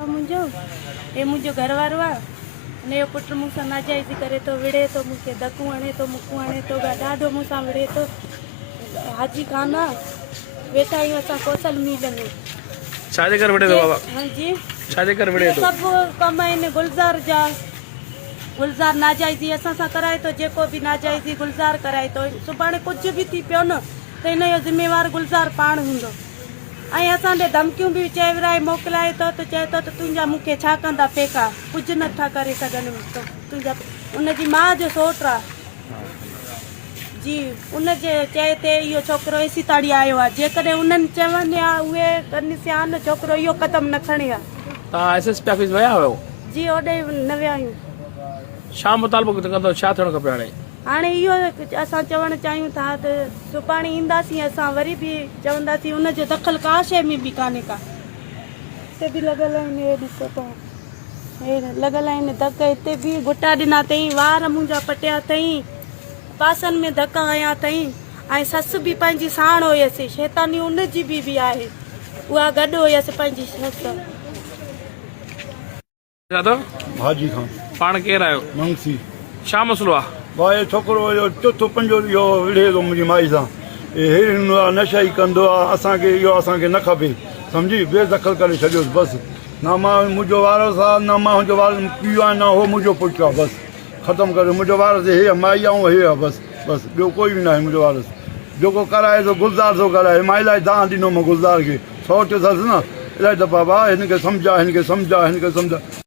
मुझो घर वारो आहे ने यो पुट मूंसां नाजाइज़ी करे तो विड़े तो मूंखे धकू हणे तो मुकू हणे तो ॾाढो मूंसां विड़े तो हाजी खाना वेठा आहियूं असां कौशल मील में। छाजे कर विड़े तो बाबा? हाँ जी छाजे कर विड़े तो? सब कम आहिनि गुलज़ार जा। गुलज़ार नाजाइज़ी असां सां कराए तो, जेको भी नाजाइज़ी गुलज़ार कराए तो सुभाणे कुछ भी थी पियो न त इन जो ज़िम्मेवार गुलज़ार पाण हूंदो। ऐं असांखे धमकियूं भी चए विराए मोकिलाए तो चए तो तुंहिंजा मूंखे छा कंदा पेका, कुझु नथा करे सघनि तो तुंहिंजा। उनजी माउ जो सोट आहे जी, उनजे चए ते इहो छोकिरो एसी ताड़ी आयो आहे। जेकॾहिं उन्हनि चवनि या उहे कनि सियान छोकिरो इहो कदम न खणे आहे। तव्हां एसएसपी ऑफिस विया हुयो? जी होॾे न विया आहियूं। छा मुतालबो कंदो, छा थियणु खपे हाणे? हाणे इहो असां चवणु चाहियूं था त सुभाणे ईंदासीं असां वरी बि चवंदासीं उनजो दख़ल का शइ में बि कान्हे का। हिते बि लॻल आहिनि, हे ॾिसो तव्हां, हे लॻल आहिनि धक, हिते बि गुटा ॾिना अथई, वार मुंहिंजा पटिया अथई, पासनि में धका हया अथई। ऐं ससु बि पंहिंजी साण हुयसि, शैतानी उनजी बि आहे, उहा गॾु हुयसि पंहिंजी ससु। हाजी खान। पाण केरु आहियो? मंगसी। छा मसलो आहे? भाई छोकिरो इहो चोथों पंजो इहो विढ़े थो मुंहिंजी माई सां, हेड़ो आहे नशा ई कंदो आहे। असांखे इहो असांखे न खपे, सम्झी, बेदख़ल करे छॾियोसि बसि। न मां मुंहिंजो वारस आहे, न मां मुंहिंजो वार पीउ आहे, न उहो मुंहिंजो पुटु आहे, बसि ख़तमु करे। मुंहिंजो वारस हे आहे, माई ऐं हे आहे, बसि बसि ॿियो कोई बि न आहे मुंहिंजो वारस। जेको कराए थो गुलज़ार थो कराए, मां इलाही दान ॾिनो मां गुलज़ार खे, सौट अथसि न, इलाही दफ़ा भाउ हिनखे सम्झा, हिनखे सम्झा, हिनखे सम्झा।